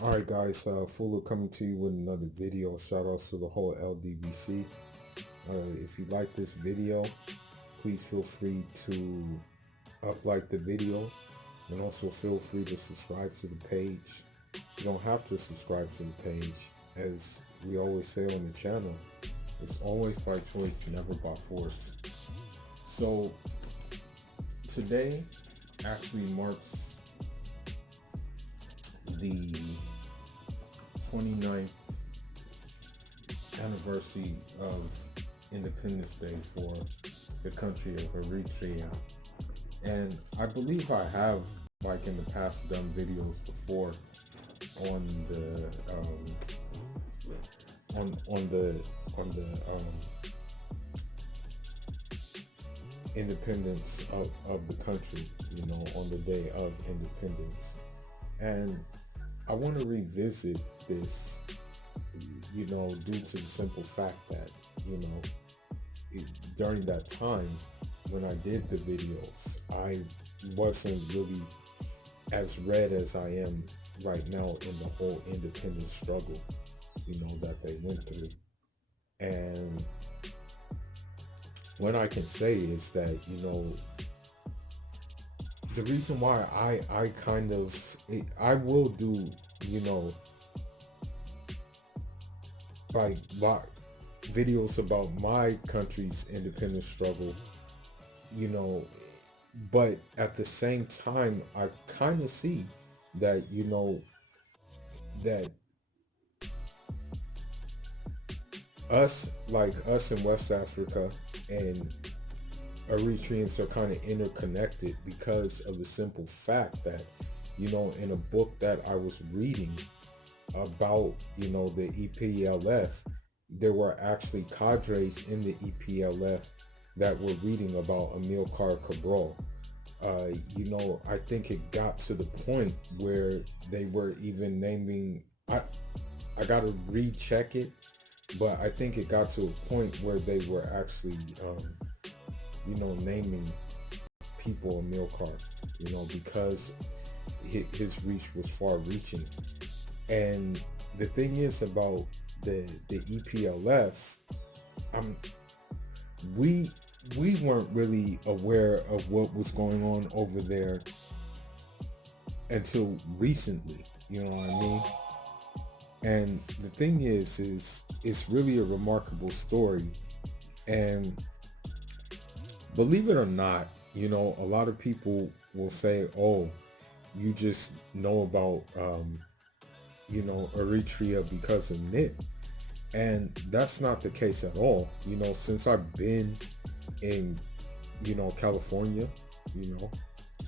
Alright guys, Fuller coming to you with another video. Shout outs to the whole LDBC. If you like this video, please feel free to like the video, and also feel free to subscribe to the page. You don't have to subscribe to the page. As we always say on the channel, it's always by choice, never by force. So today actually marks the 29th anniversary of Independence Day for the country of Eritrea. And I believe I have, like in the past, done videos before on the independence of the country, on the day of independence. And I want to revisit this, due to the simple fact that, during that time when I did the videos, I wasn't really as read as I am right now in the whole independence struggle, that they went through. And what I can say is that, the reason why I will do, like videos about my country's independence struggle, but at the same time, I kind of see that, that us in West Africa and Eritreans are kind of interconnected because of the simple fact that, in a book that I was reading about, the EPLF, there were actually cadres in the EPLF that were reading about Amilcar Cabral. I think it got to the point where they were even naming, I gotta recheck it, but I think it got to a point where they were actually, naming people Amilcar, because his reach was far reaching. And the thing is about the EPLF, we weren't really aware of what was going on over there until recently, you know what I mean? And the thing is it's really a remarkable story. And believe it or not, a lot of people will say, oh, you just know about Eritrea because of Nick. And that's not the case at all. Since I've been in, California,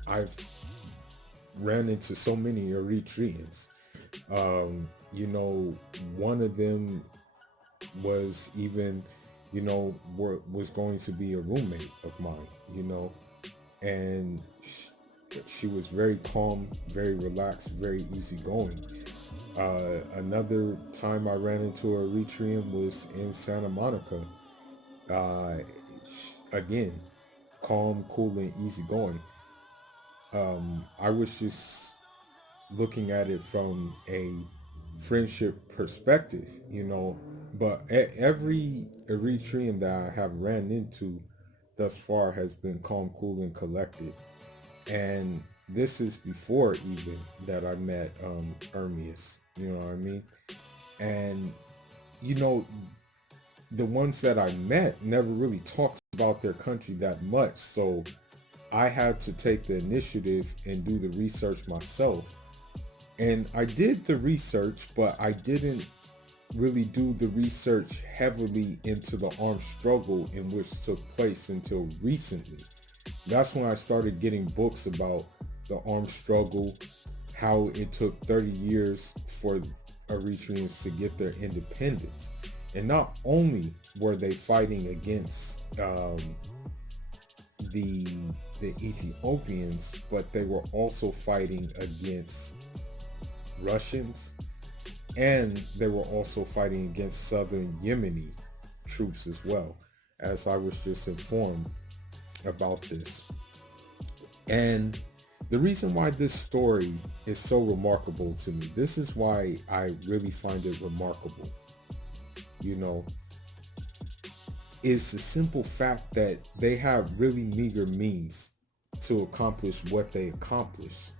I've ran into so many Eritreans. One of them was even, was going to be a roommate of mine, and she was very calm, very relaxed, very easygoing. Another time I ran into a Eritrean was in Santa Monica. Again, calm, cool, and easygoing. I was just looking at it from a friendship perspective, but every Eritrean that I have ran into thus far has been calm, cool, and collected. And this is before even that I met Ermias, you know what I mean? And the ones that I met never really talked about their country that much, so I had to take the initiative and do the research myself. And I did the research, but I didn't really do the research heavily into the armed struggle in which took place until recently. That's when I started getting books about the armed struggle, how it took 30 years for Eritreans to get their independence. And not only were they fighting against the Ethiopians, but they were also fighting against Russians, and they were also fighting against southern Yemeni troops as well, as I was just informed about this. And The reason why this story is so remarkable to me, this is why I really find it remarkable, you know, is the simple fact that they have really meager means to accomplish what they accomplish.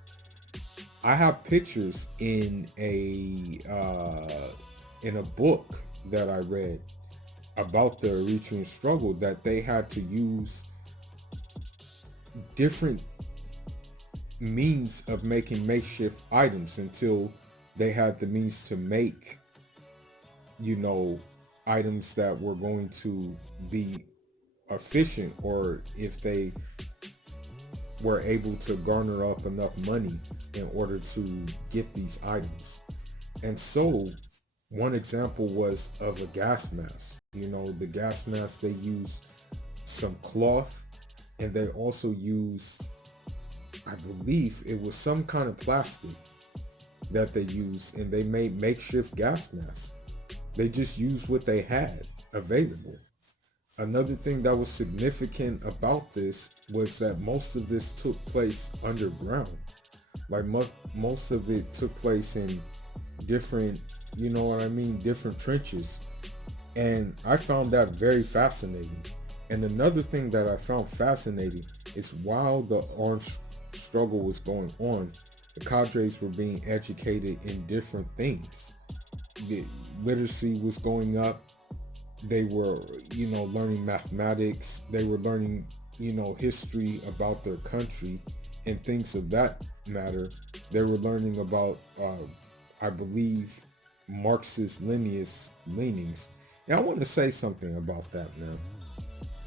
I have pictures in a book that I read about the Eritrean struggle that they had to use different means of making makeshift items until they had the means to make, you know, items that were going to be efficient, or if they were able to garner up enough money in order to get these items. And so one example was of a gas mask. You know, the gas mask, they used some cloth, and they also used, I believe it was some kind of plastic that they used, and they made makeshift gas masks. They just used what they had available. Another thing that was significant about this was that most of this took place underground. Like most of it took place in different, you know what I mean, different trenches. And I found that very fascinating. And another thing that I found fascinating is while the armed struggle was going on, the cadres were being educated in different things. The literacy was going up. They were, you know, learning mathematics. They were learning, you know, history about their country and things of that matter. They were learning about, I believe, Marxist leanings. And I want to say something about that now,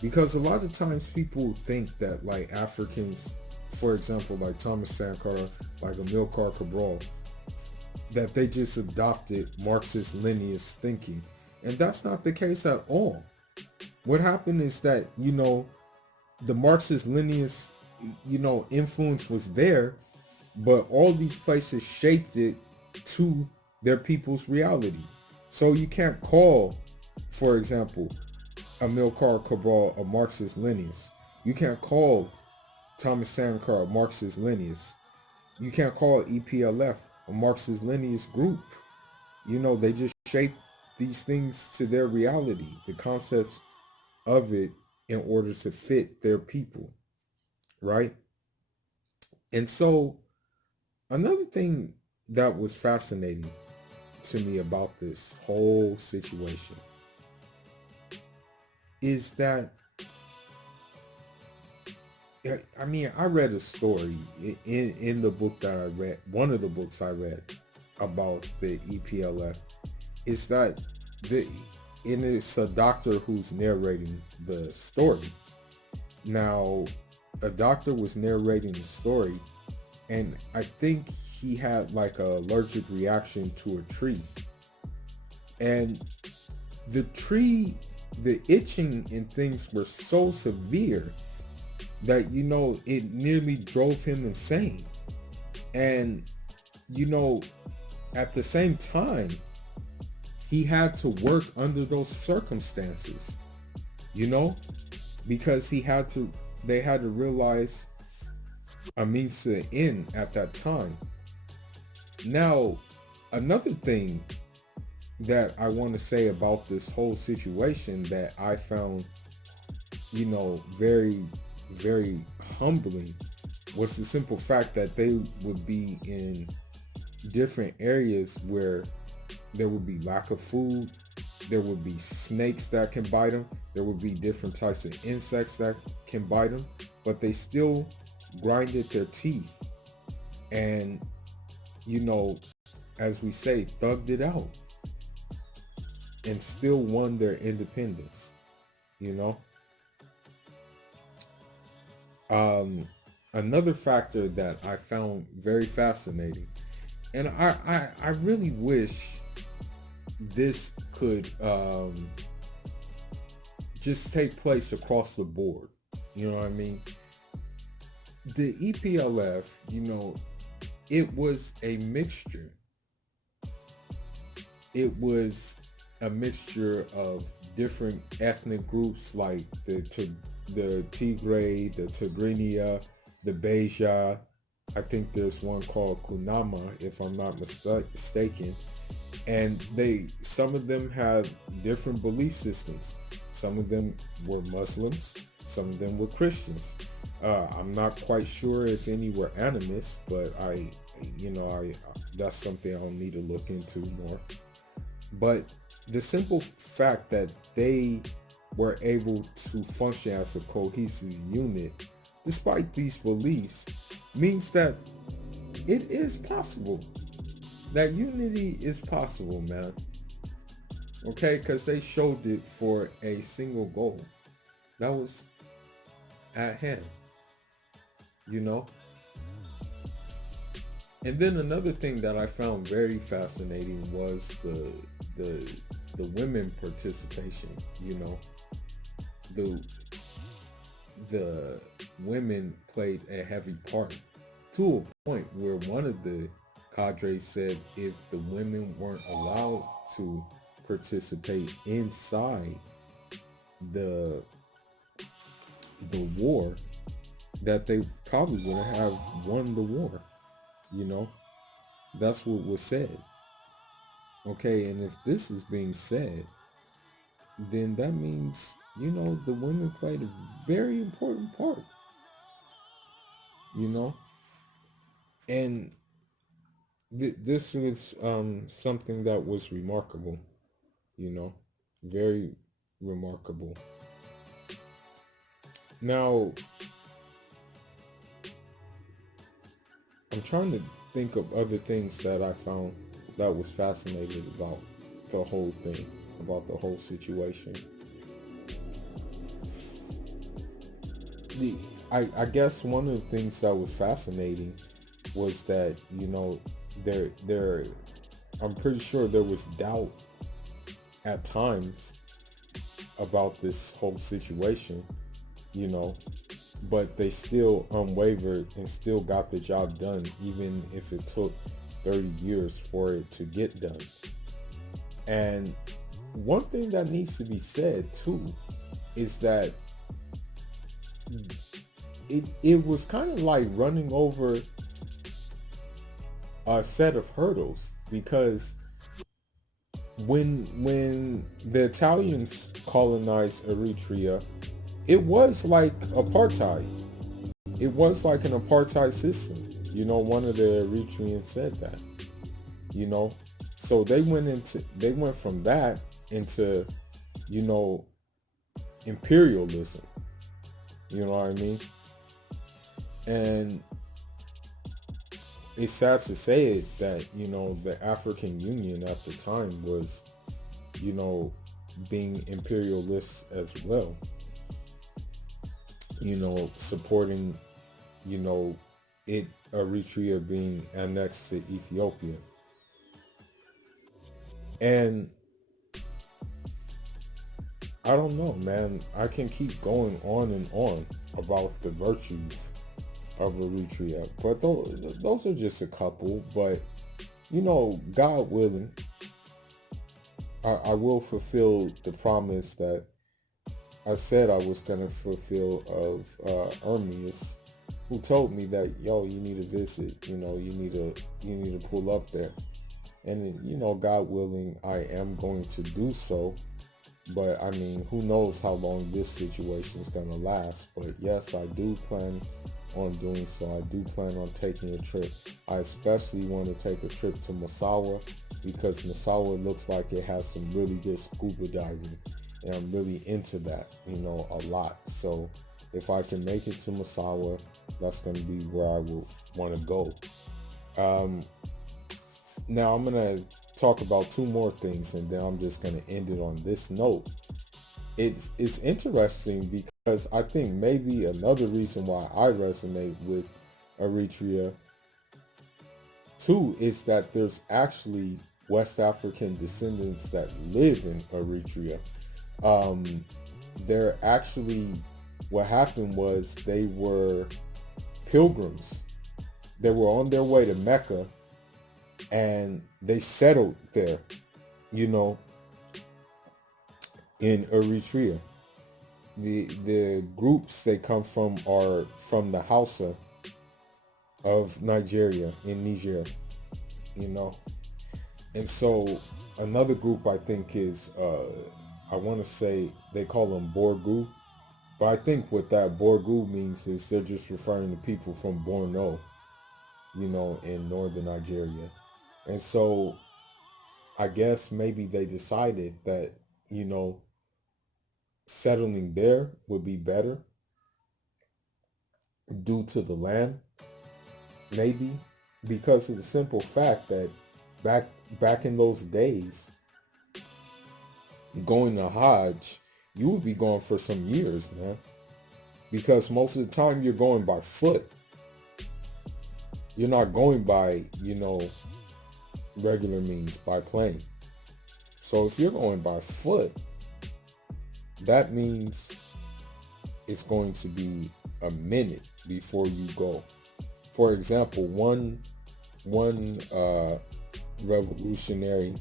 because a lot of times people think that like Africans, for example, like Thomas Sankara, like Amilcar Cabral, that they just adopted Marxist Leninist thinking. And that's not the case at all. What happened is that, you know, the Marxist Leninist, you know, influence was there, but all these places shaped it to their people's reality. So you can't call, for example, Amilcar Cabral a Marxist Leninist. You can't call Thomas Sankara a Marxist Leninist. You can't call EPLF a Marxist Leninist group. You know, they just shaped these things to their reality, the concepts of it, in order to fit their people, right? And so another thing that was fascinating to me about this whole situation is that, I mean, I read a story in the book that I read, one of the books I read about the EPLF, is that and it's a doctor who's narrating the story. Now, a doctor was narrating the story, and I think he had like a allergic reaction to a tree. And the tree, the itching and things were so severe that, you know, it nearly drove him insane. And, you know, at the same time, he had to work under those circumstances, you know, because they had to realize a means to an end at that time. Now, another thing that I want to say about this whole situation that I found, you know, very, very humbling, was the simple fact that they would be in different areas where there would be lack of food, there would be snakes that can bite them, there would be different types of insects that can bite them, but they still grinded their teeth and, you know, as we say, thugged it out and still won their independence, you know. Another factor that I found very fascinating, and I really wish this could just take place across the board, you know what I mean? The EPLF, you know, it was a mixture. It was a mixture of different ethnic groups like the Tigray, the Tigrinya, the Beja, I think there's one called Kunama, if I'm not mistaken. And some of them have different belief systems. Some of them were Muslims, some of them were Christians. I'm not quite sure if any were animists, but I that's something I'll need to look into more. But the simple fact that they were able to function as a cohesive unit despite these beliefs means that it is possible. That unity is possible, man. Okay, because they showed it for a single goal that was at hand, you know. And then another thing that I found very fascinating was the the women participation. You know, the the women played a heavy part to a point where one of the cadres said if the women weren't allowed to participate inside the the war, that they probably wouldn't have won the war. You know, that's what was said. Okay, and if this is being said, then that means, the women played a very important part, you know? And this was something that was remarkable, you know? Very remarkable. Now, I'm trying to think of other things that I found that was fascinating about the whole thing, about the whole situation. the I guess one of the things that was fascinating was that there I'm pretty sure there was doubt at times about this whole situation, you know, but they still unwavered and still got the job done, even if it took 30 years for it to get done. And one thing that needs to be said too is that it was kind of like running over a set of hurdles, because when the Italians colonized Eritrea, it was like apartheid. It was like an apartheid system. One of the Eritreans said that. You know, so they went from that into, imperialism. You know what I mean? And it's sad to say it that, the African Union at the time was, being imperialist as well. Supporting, Eritrea being annexed to Ethiopia. And I don't know, man. I can keep going on and on about the virtues of Eritrea, but those are just a couple. But God willing, I will fulfill the promise that I said I was gonna fulfill of Ermias, who told me that, yo, you need to visit. You need to pull up there, and God willing, I am going to do so. But I mean, who knows how long this situation is going to last. But yes, I do plan on doing so. I do plan on taking a trip. I especially want to take a trip to Massawa, because Massawa looks like it has some really good scuba diving. And I'm really into that, a lot. So if I can make it to Massawa, that's going to be where I will want to go. Now I'm going to talk about two more things, and then I'm just going to end it on this note. It's interesting because I think maybe another reason why I resonate with Eritrea too is that there's actually West African descendants that live in Eritrea. They're actually, what happened was they were pilgrims. They were on their way to Mecca, and they settled there, in Eritrea. The groups they come from are from the Hausa, of Nigeria, in Niger, you know. And so another group I think is, I want to say they call them Borgu, but I think what that Borgu means is they're just referring to people from Borno, in northern Nigeria. And so I guess maybe they decided that, you know, settling there would be better due to the land, maybe because of the simple fact that back back in those days, going to Hajj, you would be going for some years, man. Because most of the time you're going by foot. You're not going by, regular means, by plane. So if you're going by foot, that means it's going to be a minute before you go. For example, one revolutionary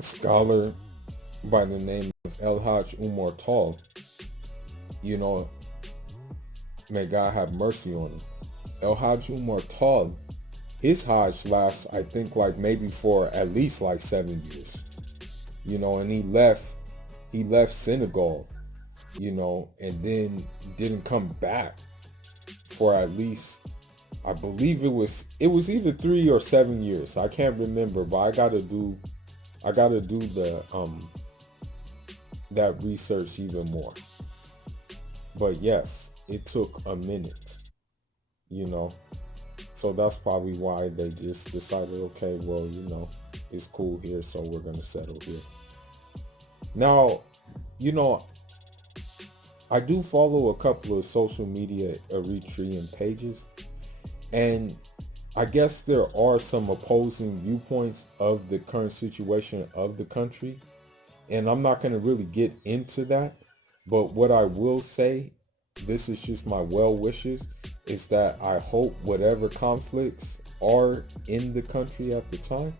scholar by the name of El Hajj Umar Tall, may God have mercy on him. El Hajj Umar Tall, his Hajj lasts, I think, like maybe for at least like 7 years, and he left Senegal, and then didn't come back for at least, I believe it was either 3 or 7 years. I can't remember, but I gotta do the that research even more. But yes, it took a minute, so that's probably why they just decided, okay, well, it's cool here, so we're gonna settle here. Now, I do follow a couple of social media Eritrean pages, and I guess there are some opposing viewpoints of the current situation of the country, and I'm not going to really get into that, but what I will say, this is just my well wishes, is that I hope whatever conflicts are in the country at the time,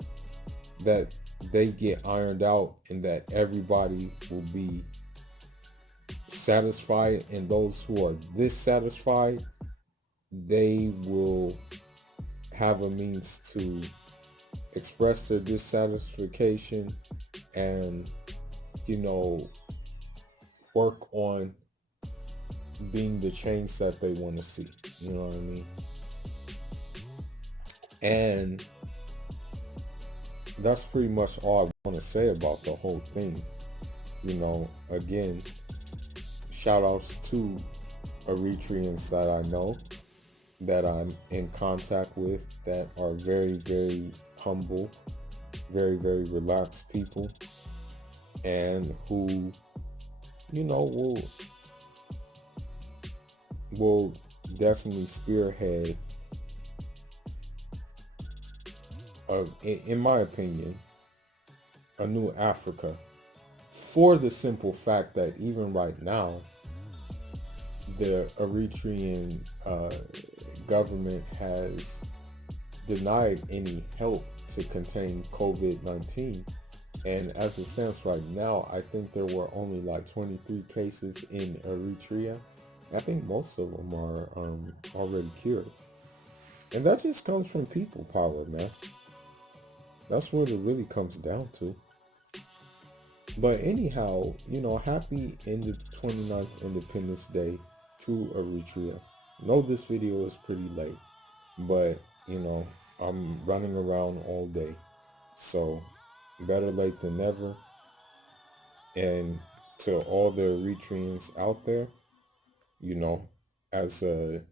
that they get ironed out and that everybody will be satisfied, and those who are dissatisfied, they will have a means to express their dissatisfaction and, work on being the change that they want to see. You know what I mean? And that's pretty much all I want to say about the whole thing. Again, shout outs to Eritreans that I know, that I'm in contact with, that are very, very humble, very, very relaxed people, and who, will definitely spearhead, in my opinion, a new Africa, for the simple fact that even right now, the Eritrean government has denied any help to contain COVID-19. And as it stands right now, I think there were only like 23 cases in Eritrea. I think most of them are already cured. And that just comes from people power, man. That's what it really comes down to. But anyhow, happy 29th Independence Day to Eritrea. Know this video is pretty late, but I'm running around all day, so better late than never. And to all the Eritreans out there, as a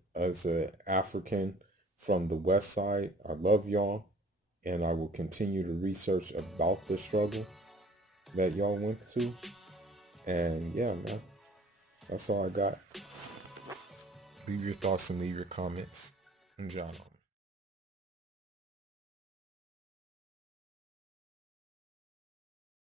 African from the West Side, I love y'all, and I will continue to research about the struggle that y'all went through. And yeah, man, that's all I got. Leave your thoughts and leave your comments. And John.